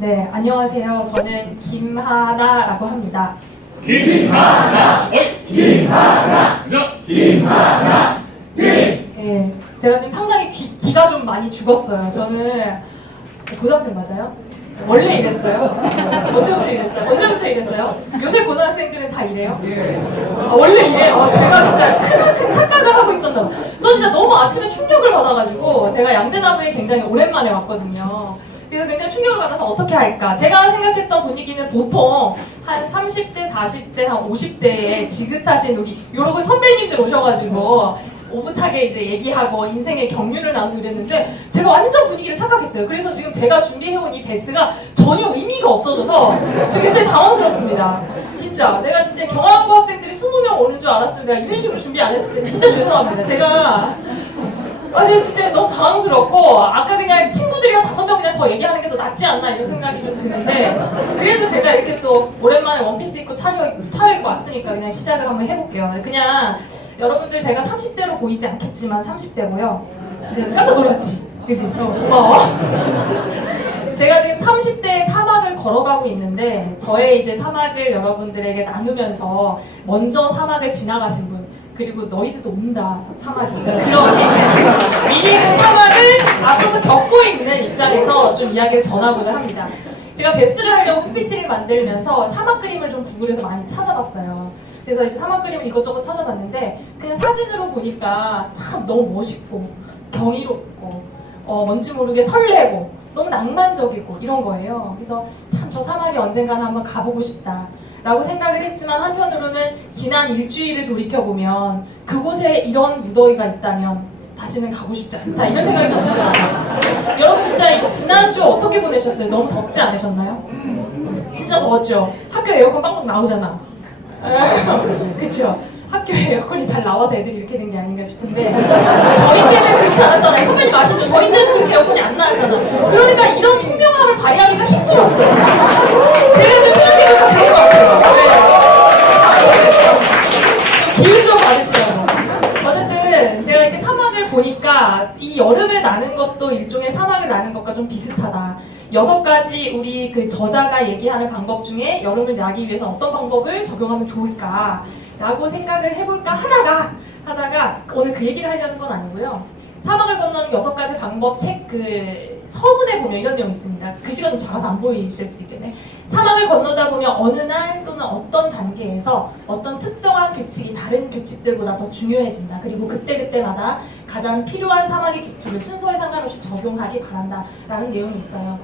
네, 안녕하세요. 저는 김하나라고 합니다. 김하나, 김하나, 김하나, 네, 제가 지금 상당히 기가 좀 많이 죽었어요. 저는 고등학생 맞아요? 원래 이랬어요? 언제부터 이랬어요? 언제부터 이랬어요? 요새 고등학생들은 다 이래요? 원래 이래요? 제가 진짜 큰 착각을 하고 있었나 봐요. 저 진짜 너무 아침에 충격을 받아가지고 제가 양재나무에 굉장히 오랜만에 왔거든요. 그래서 굉장히 충격을 받아서 어떻게 할까? 제가 생각했던 분위기는 보통 한 30대, 40대, 한 50대에 지긋하신 우리 여러 선배님들 오셔가지고 오붓하게 이제 얘기하고 인생의 경륜을 나누고 이랬는데 제가 완전 분위기를 착각했어요. 그래서 지금 제가 준비해온 이 베스가 전혀 의미가 없어져서 지금 굉장히 당황스럽습니다. 진짜 내가 진짜 경화학부 학생들이 20명 오는 줄 알았으면 내가 이런 식으로 준비 안 했을 텐데 진짜 죄송합니다. 제가 진짜 너무 당황스럽고 아까 그냥 친구들이랑 5명이나 더 얘기하는 게 더 낫지 않나 이런 생각이 좀 드는데 그래도 제가 이렇게 또 오랜만에 원피스 입고 차려입고 왔으니까 그냥 시작을 한번 해볼게요. 그냥 여러분들 제가 30대로 보이지 않겠지만 30대고요. 네, 깜짝 놀랐지? 그치? 고마워. 제가 지금 30대의 사막을 걸어가고 있는데 저의 이제 사막을 여러분들에게 나누면서 먼저 사막을 지나가신 분 그리고 너희들도 온다 사막이 그렇게 미리 그 사막을 앞서서 겪고 있는 입장에서 좀 이야기를 전하고자 합니다. 제가 베스를 하려고 PPT를 만들면서 사막 그림을 좀 구글에서 많이 찾아봤어요. 그래서 이제 사막 그림을 이것저것 찾아봤는데 그냥 사진으로 보니까 참 너무 멋있고 경이롭고 뭔지 모르게 설레고 너무 낭만적이고 이런 거예요. 그래서 참 저 사막에 언젠가는 한번 가보고 싶다 라고 생각을 했지만 한편으로는 지난 일주일을 돌이켜보면 그곳에 이런 무더위가 있다면 다시는 가고 싶지 않다 이런 생각이 좀 들더라고요. 여러분 진짜 지난주 어떻게 보내셨어요? 너무 덥지 않으셨나요? 진짜 더웠죠? 학교 에어컨 빵빵 나오잖아. 그쵸? 학교에 에어컨이 잘 나와서 애들이 이렇게 된 게 아닌가 싶은데 저희 때는 그렇지 않았잖아요. 선배님 아시죠? 저희 때는 그렇게 에어컨이 안 나왔잖아. 그러니까 이런 총명함을 발휘하기가 힘들었어요. 제가 지금 생각해보니까 그런 것 같아요. 네. 기운 좀 받으시라고. 어쨌든 제가 이렇게 사막을 보니까 이 여름을 나는 것도 일종의 사막을 나는 것과 좀 비슷하다. 6가지 우리 그 저자가 얘기하는 방법 중에 여름을 나기 위해서 어떤 방법을 적용하면 좋을까 라고 생각을 해볼까 하다가 오늘 그 얘기를 하려는 건 아니고요. 사막을 건너는 6가지 방법 책 그 서문에 보면 이런 내용이 있습니다. 글씨가 좀 작아서 안 보이실 수 있겠네. 사막을 건너다 보면 어느 날 또는 어떤 단계에서 어떤 특정한 규칙이 다른 규칙들보다 더 중요해진다. 그리고 그때그때마다 가장 필요한 사막의 규칙을 순서에 상관없이 적용하기 바란다 라는 내용이 있어요.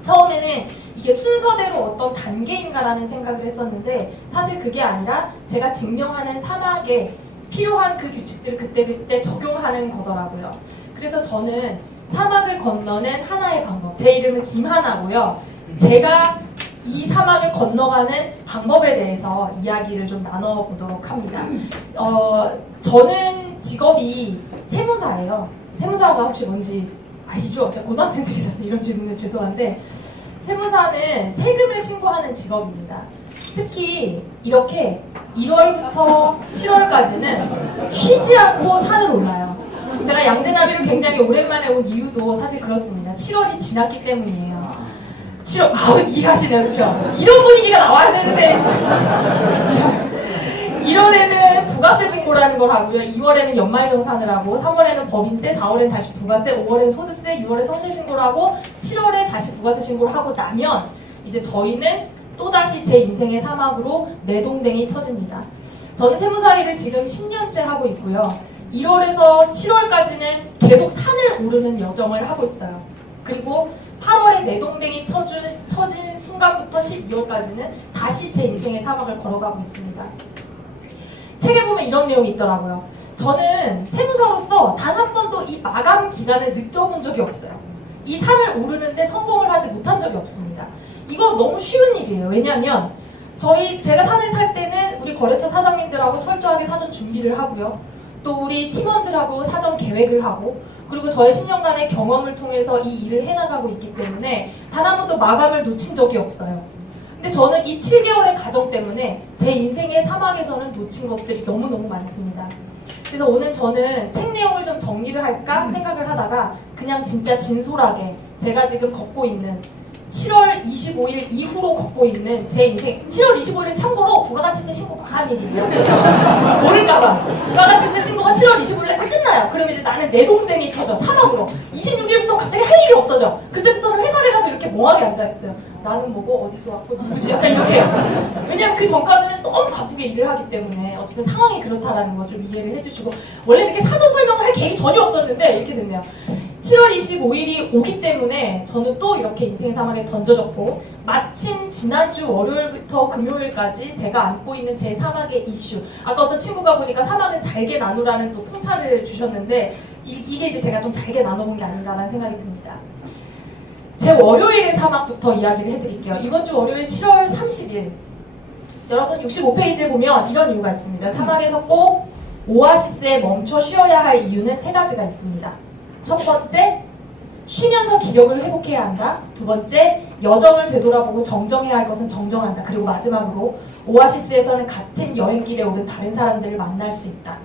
처음에는 이게 순서대로 어떤 단계인가라는 생각을 했었는데 사실 그게 아니라 제가 증명하는 사막에 필요한 그 규칙들을 그때그때 적용하는 거더라고요. 그래서 저는 사막을 건너는 하나의 방법, 제 이름은 김하나고요. 제가 이 사막을 건너가는 방법에 대해서 이야기를 좀 나눠보도록 합니다. 저는 직업이 세무사예요. 세무사가 혹시 뭔지 아시죠? 제가 고등학생들이라서 이런 질문에 죄송한데 세무사는 세금을 신고하는 직업입니다. 특히 이렇게 1월부터 7월까지는 쉬지 않고 산을 올라요. 제가 양재나비를 굉장히 오랜만에 온 이유도 사실 그렇습니다. 7월이 지났기 때문이에요. 7월, 이해하시네요, 그렇죠? 이런 분위기가 나와야 되는데 1월에는 부가세 신고라는 걸 하고요. 2월에는 연말정산을 하고 3월에는 법인세, 4월에는 다시 부가세, 5월에는 소득세, 6월에 성실 신고를 하고 7월에 다시 부가세 신고를 하고 나면 이제 저희는 또다시 제 인생의 사막으로 내동댕이 쳐집니다. 저는 세무사 일을 지금 10년째 하고 있고요. 1월에서 7월까지는 계속 산을 오르는 여정을 하고 있어요. 그리고 8월에 내동댕이 쳐진 순간부터 12월까지는 다시 제 인생의 사막을 걸어가고 있습니다. 책에 보면 이런 내용이 있더라고요. 저는 세무사로서 단 한 번도 이 마감 기간을 늦춰본 적이 없어요. 이 산을 오르는데 성공을 하지 못한 적이 없습니다. 이거 너무 쉬운 일이에요. 왜냐하면 제가 산을 탈 때는 우리 거래처 사장님들하고 철저하게 사전 준비를 하고요. 또 우리 팀원들하고 사전 계획을 하고 그리고 저의 10년간의 경험을 통해서 이 일을 해나가고 있기 때문에 단 한 번도 마감을 놓친 적이 없어요. 근데 저는 이 7개월의 과정 때문에 제 인생의 사막에서는 놓친 것들이 너무너무 많습니다. 그래서 오늘 저는 책 내용을 좀 정리를 할까 생각을 하다가 그냥 진짜 진솔하게 제가 지금 걷고 있는 7월 25일 이후로 걷고 있는 제 인생. 7월 25일은 참고로 부가가치세 신고가 한 일이에요. 모를까봐. 부가가치세 신고가 7월 25일에 딱 끝나요. 그러면 이제 나는 내동댕이 쳐져. 사막으로. 26일부터 갑자기 할 일이 없어져. 그때부터는 회사를 가도 이렇게 멍하게 앉아있어요. 나는 뭐고 어디서 왔고 누구지? 약간 이렇게. 왜냐면 그 전까지는 너무 바쁘게 일을 하기 때문에 어쨌든 상황이 그렇다라는 거 좀 이해를 해주시고, 원래 이렇게 사전 설명을 할 계획이 전혀 없었는데 이렇게 됐네요. 7월 25일이 오기 때문에 저는 또 이렇게 인생의 사막에 던져졌고, 마침 지난주 월요일부터 금요일까지 제가 안고 있는 제 사막의 이슈, 아까 어떤 친구가 보니까 사막을 잘게 나누라는 또 통찰을 주셨는데 이게 이제 제가 좀 잘게 나눠본 게 아닌가라는 생각이 듭니다. 제 월요일의 사막부터 이야기를 해드릴게요. 이번 주 월요일 7월 30일, 여러분 65페이지에 보면 이런 이유가 있습니다. 사막에서 꼭 오아시스에 멈춰 쉬어야 할 이유는 3가지가 있습니다. 첫 번째, 쉬면서 기력을 회복해야 한다. 두 번째, 여정을 되돌아보고 정정해야 할 것은 정정한다. 그리고 마지막으로, 오아시스에서는 같은 여행길에 오른 다른 사람들을 만날 수 있다.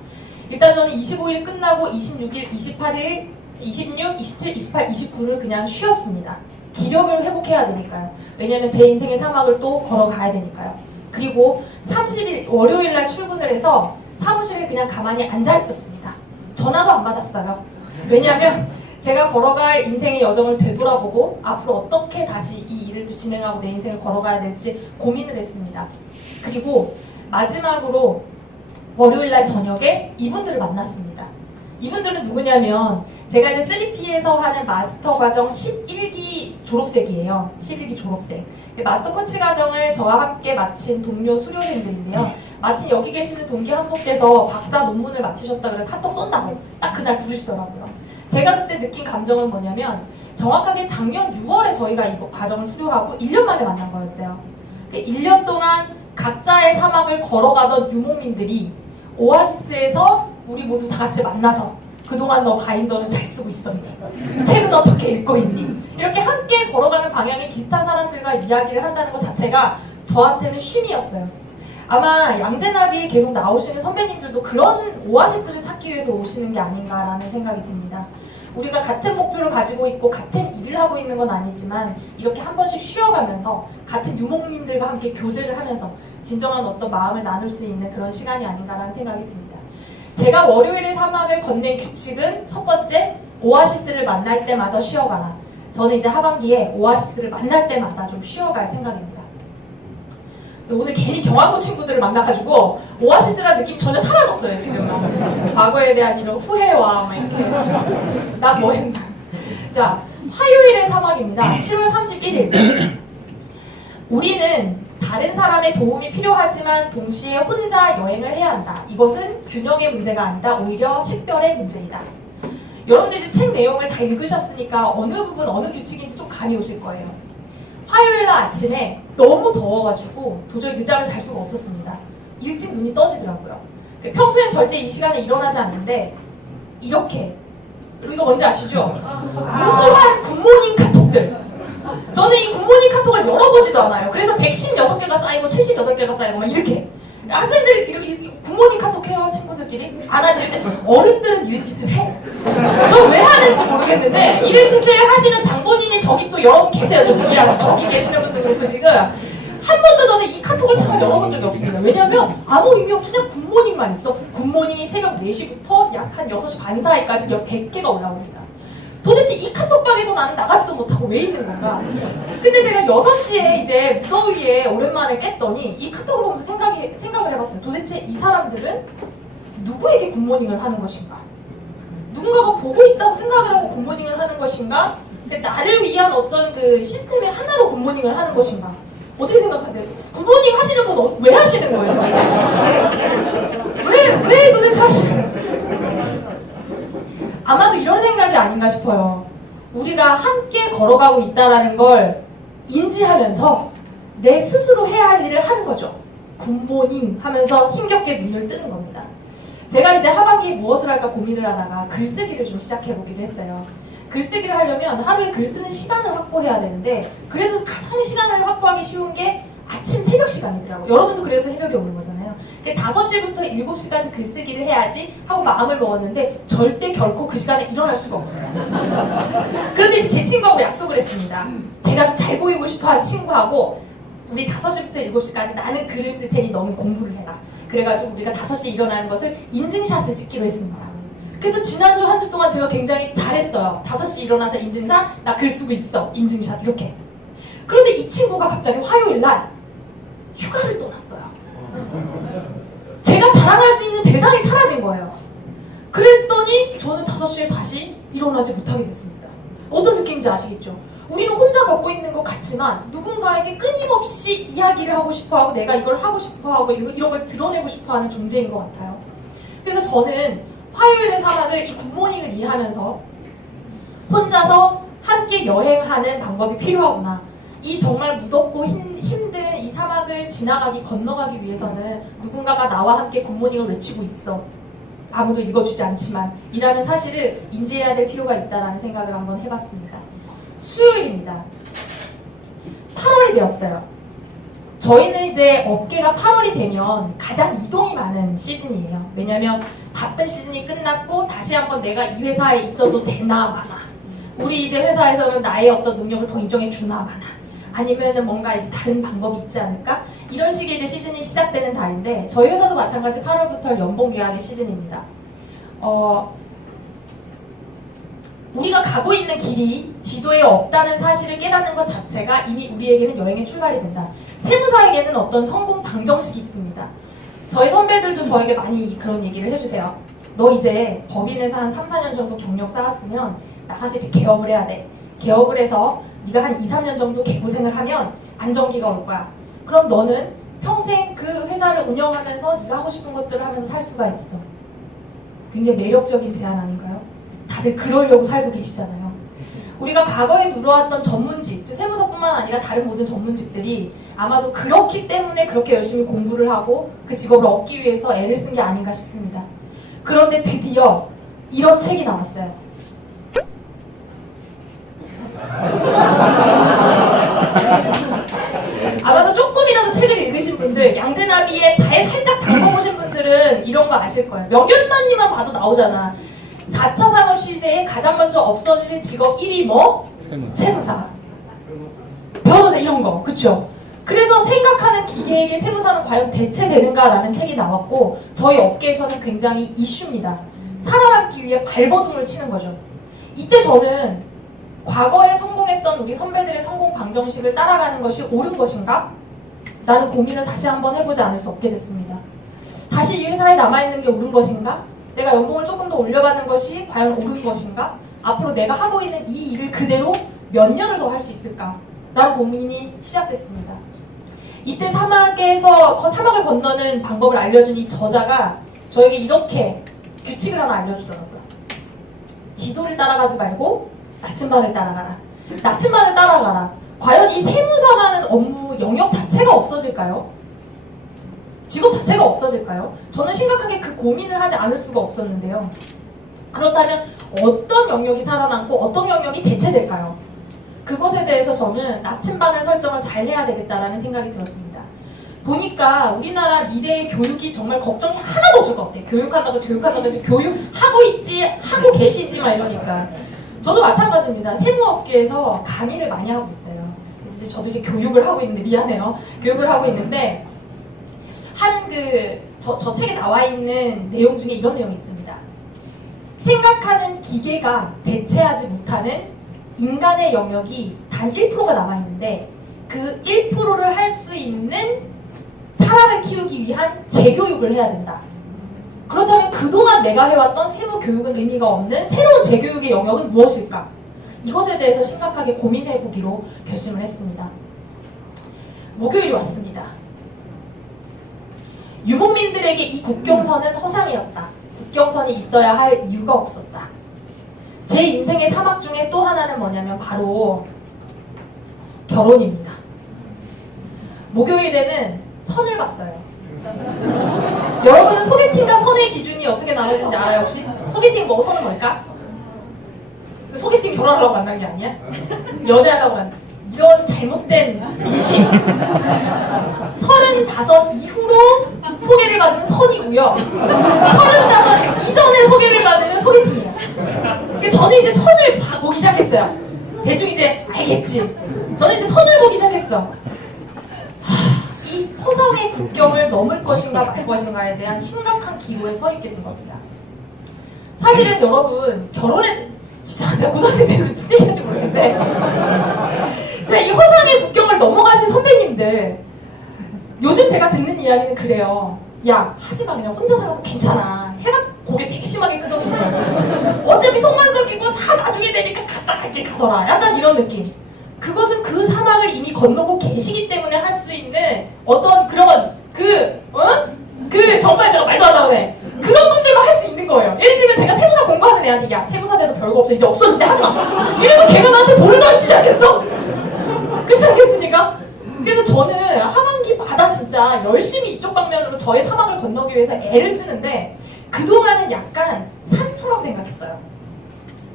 일단 저는 25일 끝나고 26일, 28일, 26, 27, 28, 29를 그냥 쉬었습니다. 기력을 회복해야 되니까요. 왜냐면 제 인생의 사막을 또 걸어가야 되니까요. 그리고 30일 월요일날 출근을 해서 사무실에 그냥 가만히 앉아 있었습니다. 전화도 안 받았어요. 왜냐하면 제가 걸어갈 인생의 여정을 되돌아보고 앞으로 어떻게 다시 이 일을 또 진행하고 내 인생을 걸어가야 될지 고민을 했습니다. 그리고 마지막으로 월요일날 저녁에 이분들을 만났습니다. 이분들은 누구냐면 제가 이제 3P에서 하는 마스터 과정 11기 졸업생이에요. 11기 졸업생. 마스터 코치 과정을 저와 함께 마친 동료 수료생들인데요. 마침 여기 계시는 동기 한 분께서 박사 논문을 마치셨다 그래서 카톡 쏜다고 딱 그날 부르시더라고요. 제가 그때 느낀 감정은 뭐냐면 정확하게 작년 6월에 저희가 이 과정을 수료하고 1년 만에 만난 거였어요. 1년 동안 각자의 사막을 걸어가던 유목민들이 오아시스에서 우리 모두 다 같이 만나서 그동안 너 바인더는 잘 쓰고 있었니? 책은 어떻게 읽고 있니? 이렇게 함께 걸어가는 방향이 비슷한 사람들과 이야기를 한다는 것 자체가 저한테는 쉼이었어요. 아마 양재나비에 계속 나오시는 선배님들도 그런 오아시스를 찾기 위해서 오시는 게 아닌가라는 생각이 듭니다. 우리가 같은 목표를 가지고 있고 같은 일을 하고 있는 건 아니지만 이렇게 한 번씩 쉬어가면서 같은 유목민들과 함께 교제를 하면서 진정한 어떤 마음을 나눌 수 있는 그런 시간이 아닌가라는 생각이 듭니다. 제가 월요일의 사막을 건넨 규칙은 첫 번째, 오아시스를 만날 때마다 쉬어가라. 저는 이제 하반기에 오아시스를 만날 때마다 좀 쉬어갈 생각입니다. 오늘 괜히 경화고 친구들을 만나가지고 오아시스라는 느낌이 전혀 사라졌어요. 지금 과거에 대한 이런 후회와 막 이렇게 나 뭐 했나. 자, 화요일의 사막입니다. 7월 31일. 우리는 다른 사람의 도움이 필요하지만 동시에 혼자 여행을 해야 한다. 이것은 균형의 문제가 아니다. 오히려 식별의 문제이다. 여러분들 이제 책 내용을 다 읽으셨으니까 어느 부분, 어느 규칙인지 좀 감이 오실 거예요. 화요일날 아침에 너무 더워가지고 도저히 늦잠을 잘 수가 없었습니다. 일찍 눈이 떠지더라고요. 평소엔 절대 이 시간에 일어나지 않는데 이렇게, 이거 뭔지 아시죠? 무수한 굿모닝 카톡들. 저는 이 굿모닝 카톡을 열어보지도 않아요. 그래서 116개가 쌓이고 78개가 쌓이고 막 이렇게. 학생들이 이렇게 굿모닝 카톡 해요, 친구들끼리. 안 하지. 근데 어른들은 이런 짓을 해. 저 왜 하는지 모르겠는데 이런 짓을 하시는 장본인이 저기 또 여러분 계세요. 저 주위하고 저기 계시는 분들 그렇고 지금 한 번도 저는 이 카톡을 잠깐 열어본 적이 없습니다. 왜냐면 아무 의미 없이 그냥 굿모닝만 있어. 굿모닝이 새벽 4시부터 약 한 6시 반 사이까지 100개가 올라옵니다. 도대체 이 카톡방에서 나는 나가지도 못하고 왜 있는 건가? 근데 제가 6시에 이제 무더위에 오랜만에 깼더니 이 카톡을 보면서 생각을 해봤어요. 도대체 이 사람들은 누구에게 굿모닝을 하는 것인가? 누군가가 보고 있다고 생각을 하고 굿모닝을 하는 것인가? 근데 나를 위한 어떤 그 시스템의 하나로 굿모닝을 하는 것인가? 어떻게 생각하세요? 굿모닝 하시는 분 왜 하시는 거예요? 도대체? 왜 도대체 하시는 거예요? 아마도 이런 생각이 아닌가 싶어요. 우리가 함께 걸어가고 있다는 걸 인지하면서 내 스스로 해야 할 일을 하는 거죠. 굿모닝 하면서 힘겹게 눈을 뜨는 겁니다. 제가 이제 하반기에 무엇을 할까 고민을 하다가 글쓰기를 좀 시작해보기로 했어요. 글쓰기를 하려면 하루에 글 쓰는 시간을 확보해야 되는데 그래도 가장 시간을 확보하기 쉬운 게 아침 새벽 시간이더라고요. 여러분도 그래서 새벽에 오는 거잖아요. 5시부터 7시까지 글쓰기를 해야지 하고 마음을 먹었는데 절대 결코 그 시간에 일어날 수가 없어요. 그런데 이제 제 친구하고 약속을 했습니다. 제가 좀 잘 보이고 싶어하는 친구하고 우리 5시부터 7시까지 나는 글을 쓸 테니 너는 공부를 해라. 그래가지고 우리가 5시에 일어나는 것을 인증샷을 찍기로 했습니다. 그래서 지난주 한 주 동안 제가 굉장히 잘했어요. 5시에 일어나서 인증샷, 나 글 쓰고 있어. 인증샷 이렇게. 그런데 이 친구가 갑자기 화요일 날 휴가를 떠났어요. 제가 자랑할 수 있는 대상이 사라진 거예요. 그랬더니 저는 5시에 다시 일어나지 못하게 됐습니다. 어떤 느낌인지 아시겠죠? 우리는 혼자 걷고 있는 것 같지만 누군가에게 끊임없이 이야기를 하고 싶어하고 내가 이걸 하고 싶어하고 이런 걸 드러내고 싶어하는 존재인 것 같아요. 그래서 저는 화요일의 사막을 이 굿모닝을 일하면서 혼자서 함께 여행하는 방법이 필요하구나. 이 정말 무덥고 힘든 이 사막을 건너가기 위해서는 누군가가 나와 함께 굿모닝을 외치고 있어. 아무도 읽어주지 않지만 이라는 사실을 인지해야 될 필요가 있다는 생각을 한번 해봤습니다. 수요일입니다. 8월이 되었어요. 저희는 이제 업계가 8월이 되면 가장 이동이 많은 시즌이에요. 왜냐면 바쁜 시즌이 끝났고 다시 한번 내가 이 회사에 있어도 되나 마나. 우리 이제 회사에서는 나의 어떤 능력을 더 인정해 주나 마나. 아니면은 뭔가 이제 다른 방법이 있지 않을까? 이런 식의 이제 시즌이 시작되는 달인데 저희 회사도 마찬가지 8월부터 연봉 계약의 시즌입니다. 우리가 가고 있는 길이 지도에 없다는 사실을 깨닫는 것 자체가 이미 우리에게는 여행의 출발이 된다. 세무사에게는 어떤 성공 방정식이 있습니다. 저희 선배들도 저에게 많이 그런 얘기를 해주세요. 너 이제 법인에서 한 3, 4년 정도 경력 쌓았으면 나가서 이제 개업을 해야 돼. 개업을 해서 네가 한 2, 3년 정도 개고생을 하면 안정기가 올 거야. 그럼 너는 평생 그 회사를 운영하면서 네가 하고 싶은 것들을 하면서 살 수가 있어. 굉장히 매력적인 제안 아닌가요? 다들 그러려고 살고 계시잖아요. 우리가 과거에 누려왔던 전문직, 즉 세무사뿐만 아니라 다른 모든 전문직들이 아마도 그렇기 때문에 그렇게 열심히 공부를 하고 그 직업을 얻기 위해서 애를 쓴 게 아닌가 싶습니다. 그런데 드디어 이런 책이 나왔어요. 아마도 조금이라도 책을 읽으신 분들, 양재나비에 발 살짝 담궈보신 분들은 이런 거 아실 거예요. 명견단님만 봐도 나오잖아. 4차 산업시대에 가장 먼저 없어질 직업 1위 뭐? 세무사. 변호사 이런 거. 그쵸? 그래서 생각하는 기계에게 세무사는 과연 대체되는가라는 책이 나왔고 저희 업계에서는 굉장히 이슈입니다. 살아남기 위해 발버둥을 치는 거죠. 이때 저는 과거에 성공했던 우리 선배들의 성공 방정식을 따라가는 것이 옳은 것인가? 라는 고민을 다시 한번 해보지 않을 수 없게 됐습니다. 다시 이 회사에 남아있는 게 옳은 것인가? 내가 연봉을 조금 더 올려받는 것이 과연 옳은 것인가? 앞으로 내가 하고 있는 이 일을 그대로 몇 년을 더 할 수 있을까? 라는 고민이 시작됐습니다. 이때 사막을 건너는 방법을 알려준 이 저자가 저에게 이렇게 규칙을 하나 알려주더라고요. 지도를 따라가지 말고 나침반을 따라가라. 나침반을 따라가라. 과연 이 세무사라는 업무 영역 자체가 없어질까요? 직업 자체가 없어질까요? 저는 심각하게 그 고민을 하지 않을 수가 없었는데요. 그렇다면 어떤 영역이 살아남고 어떤 영역이 대체될까요? 그것에 대해서 저는 나침반을 설정을 잘 해야 되겠다라는 생각이 들었습니다. 보니까 우리나라 미래의 교육이 정말 걱정이 하나도 없을 것 같아요. 교육한다고 해서 교육하고 있지, 하고 계시지 막 이러니까. 저도 마찬가지입니다. 세무업계에서 강의를 많이 하고 있어요. 그래서 저도 이제 교육을 하고 있는데, 미안해요. 교육을 하고 있는데, 저 책에 나와 있는 내용 중에 이런 내용이 있습니다. 생각하는 기계가 대체하지 못하는 인간의 영역이 단 1%가 남아있는데 그 1%를 할 수 있는 사람을 키우기 위한 재교육을 해야 된다. 그렇다면 그동안 내가 해왔던 세무 교육은 의미가 없는 새로운 재교육의 영역은 무엇일까? 이것에 대해서 심각하게 고민해보기로 결심을 했습니다. 목요일이 왔습니다. 유목민들에게 이 국경선은 허상이었다. 국경선이 있어야 할 이유가 없었다. 제 인생의 사막 중에 또 하나는 뭐냐면 바로 결혼입니다. 목요일에는 선을 봤어요. 여러분은 소개팅과 선의 기준이 어떻게 나오는지 알아요 혹시? 소개팅 뭐고 선은 뭘까? 소개팅 결혼하려고 만난 게 아니야? 연애하려고 만난 이런 잘못된 인식. 35 이후로 소개를 받으면 선이고요. 35 이전에 소개를 받으면 소개팅이에요. 저는 이제 선을 보기 시작했어요. 대충 이제 알겠지. 저는 이제 선을 보기 시작했어. 이 허상의 국경을 넘을 것인가 말 것인가에 대한 심각한 기로에 서 있게 된 겁니다. 사실은 여러분, 결혼에 진짜 내가 고등학생 때는 무슨 얘기인지 모르겠는데 자, 이 허상의 국경을 넘어가신 선배님들, 요즘 제가 듣는 이야기는 그래요. 야, 하지마, 그냥 혼자 살아도 괜찮아. 해가 고개 되게 심하게 끄덕이시네요. 어차피 속만 썩이고 다 나중에 되니까 각자 갈 길 가더라. 약간 이런 느낌. 그것은 그 사막을 이미 건너고 계시기 때문에 할 수 있는 어떤 그런 정말 제가 말도 안 나오네. 그런 분들만 할 수 있는 거예요. 예를 들면 제가 세무사 공부하는 애한테 야, 세무사 돼도 별거 없어. 이제 없어진대. 하지마. 이러면 걔가 나한테 볼을 던지지 않겠어? 그렇지 않겠습니까? 그래서 저는 하반기마다 진짜 열심히 이쪽 방면으로 저의 사막을 건너기 위해서 애를 쓰는데 그동안은 약간 산처럼 생각했어요.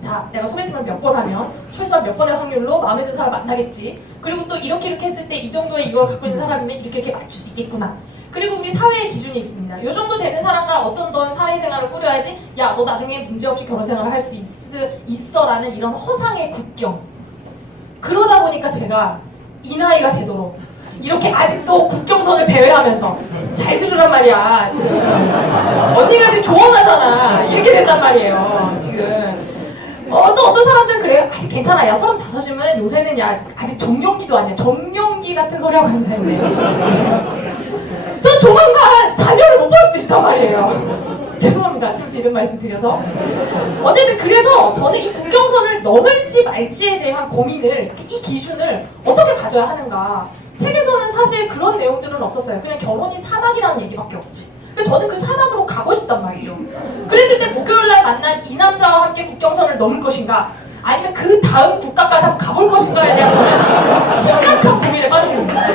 자, 내가 소개팅을 몇 번 하면 최소한 몇 번의 확률로 마음에 드는 사람을 만나겠지. 그리고 또 이렇게 했을 때 이 정도의 이걸 갖고 있는 사람이면 이렇게 맞출 수 있겠구나. 그리고 우리 사회의 기준이 있습니다. 이 정도 되는 사람과 어떤 사회생활을 꾸려야지 야, 너 나중에 문제없이 결혼생활을 할 수 있어라는 이런 허상의 국경. 그러다 보니까 제가 이 나이가 되도록 이렇게 아직도 국경선을 배회하면서 잘 들으란 말이야. 지금 언니가 지금 조언하잖아. 이렇게 된단 말이에요. 지금 어떤 사람들은 그래요. 아직 괜찮아. 야, 35이면 요새는 야, 아직 정년기도 아니야. 정년기 같은 소리 하고 있는데 전 조만간 자녀를 못 볼 수 있단 말이에요. 죄송합니다. 지금 이런 말씀 드려서. 어쨌든 그래서 저는 이 국경선을 넘을지 말지에 대한 고민을, 이 기준을 어떻게 가져야 하는가. 책에서는 사실 그런 내용들은 없었어요. 그냥 결혼이 사막이라는 얘기밖에 없지. 근데 저는 그 사막으로 가고 싶단 말이죠. 그랬을 때 목요일날 만난 이 남자와 함께 국경선을 넘을 것인가, 아니면 그 다음 국가까지 한번 가볼 것인가에 대한 저는 심각한 고민에 빠졌습니다.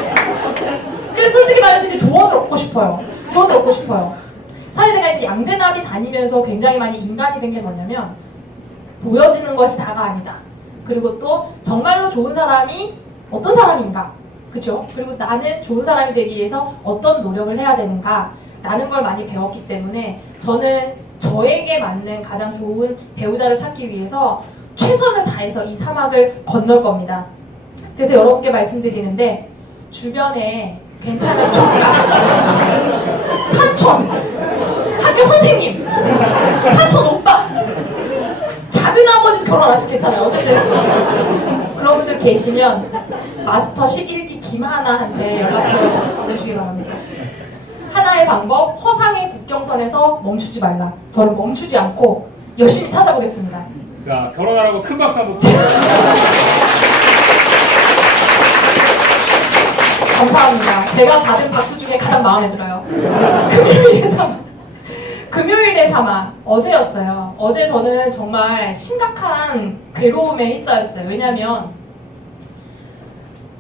그래서 솔직히 말해서 이제 조언을 얻고 싶어요. 사실 제가 이제 양재나비 다니면서 굉장히 많이 인간이 된 게 뭐냐면, 보여지는 것이 다가 아니다. 그리고 또 정말로 좋은 사람이 어떤 사람인가, 그쵸? 그리고 나는 좋은 사람이 되기 위해서 어떤 노력을 해야 되는가 라는 걸 많이 배웠기 때문에 저는 저에게 맞는 가장 좋은 배우자를 찾기 위해서 최선을 다해서 이 사막을 건널 겁니다. 그래서 여러분께 말씀드리는데, 주변에 괜찮은 총각, 삼촌, 학교 선생님, 사촌 오빠, 작은 아버지도 결혼하셔도 괜찮아요. 어쨌든 그런 분들 계시면 마스터 11기 김하나한테 연락해 주시기 바랍니다. 하나의 방법, 허상의 국경선에서 멈추지 말라. 저는 멈추지 않고 열심히 찾아보겠습니다. 자, 결혼하라고 큰 박수 한번. 감사합니다. 제가 받은 박수 중에 가장 마음에 들어요. 금요일의 사막. 어제였어요. 어제 저는 정말 심각한 괴로움에 휩싸였어요. 왜냐면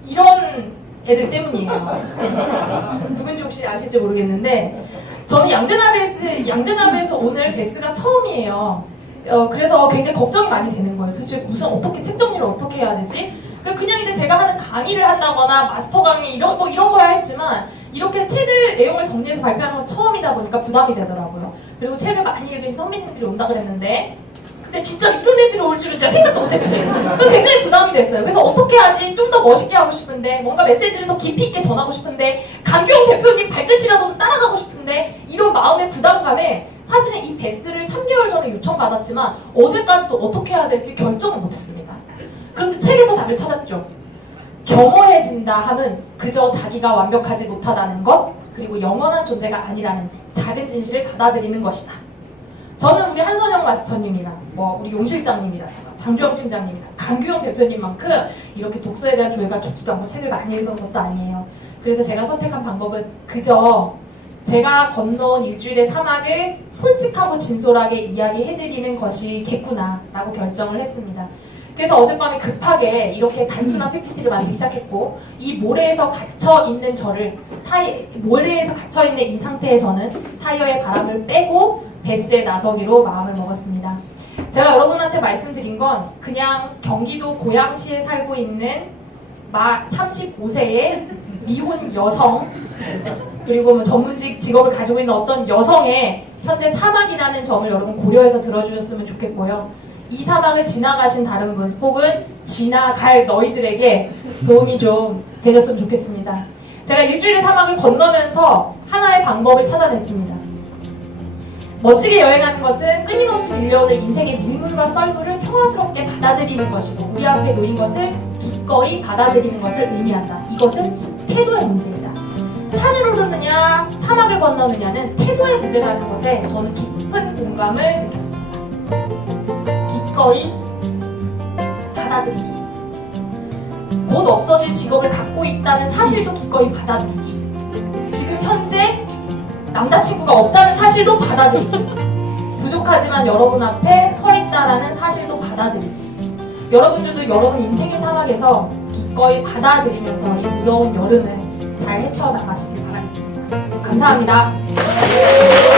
이런 애들 때문이에요. 누군지 혹시 아실지 모르겠는데, 저는 양재나베에서 오늘 베스가 처음이에요. 그래서 굉장히 걱정이 많이 되는 거예요. 도대체 어떻게 책 정리를 어떻게 해야 되지? 그냥 이제 제가 하는 강의를 한다거나 마스터 강의 이런 거야 했지만, 이렇게 책을 내용을 정리해서 발표하는 건 처음이다 보니까 부담이 되더라고요. 그리고 책을 많이 읽으신 선배님들이 온다 그랬는데, 근데 진짜 이런 애들이 올 줄은 진짜 생각도 못했지. 굉장히 부담이 됐어요. 그래서 어떻게 하지? 좀 더 멋있게 하고 싶은데, 뭔가 메시지를 더 깊이 있게 전하고 싶은데, 강규영 대표님 발끝이라도 좀 따라가고 싶은데, 이런 마음의 부담감에 사실은 이 베스를 3개월 전에 요청받았지만 어제까지도 어떻게 해야 될지 결정을 못했습니다. 그런데 책에서 답을 찾았죠. 겸허해진다 함은 그저 자기가 완벽하지 못하다는 것, 그리고 영원한 존재가 아니라는 작은 진실을 받아들이는 것이다. 저는 우리 한선영 마스터님이랑 우리 용 실장님이랑 장주영 팀장님이랑 강규영 대표님만큼 이렇게 독서에 대한 조예가 깊지도 않고 책을 많이 읽은 것도 아니에요. 그래서 제가 선택한 방법은 그저 제가 건너온 일주일의 사막을 솔직하고 진솔하게 이야기해드리는 것이겠구나 라고 결정을 했습니다. 그래서 어젯밤에 급하게 이렇게 단순한 PPT를 만들기 시작했고, 이 모래에서 갇혀있는 모래에서 갇혀있는 이 상태의 저는 타이어의 바람을 빼고 베스에 나서기로 마음을 먹었습니다. 제가 여러분한테 말씀드린 건 그냥 경기도 고양시에 살고 있는 35세의 미혼 여성, 그리고 전문직 직업을 가지고 있는 어떤 여성의 현재 사막이라는 점을 여러분 고려해서 들어주셨으면 좋겠고요. 이 사막을 지나가신 다른 분, 혹은 지나갈 너희들에게 도움이 좀 되셨으면 좋겠습니다. 제가 일주일의 사막을 건너면서 하나의 방법을 찾아냈습니다. 멋지게 여행하는 것은 끊임없이 밀려오는 인생의 밀물과 썰물을 평화스럽게 받아들이는 것이고 우리 앞에 놓인 것을 기꺼이 받아들이는 것을 의미한다. 이것은 태도의 문제입니다. 산을 오르느냐 사막을 건너느냐는 태도의 문제라는 것에 저는 깊은 공감을 느꼈습니다. 기꺼이 받아들이기. 곧 없어질 직업을 갖고 있다는 사실도 기꺼이 받아들이기. 지금 현재 남자친구가 없다는 사실도 받아들이기. 부족하지만 여러분 앞에 서 있다라는 사실도 받아들이기. 여러분들도 여러분 인생의 사막에서 기꺼이 받아들이면서 이 무더운 여름을 잘 헤쳐나가시길 바라겠습니다. 감사합니다.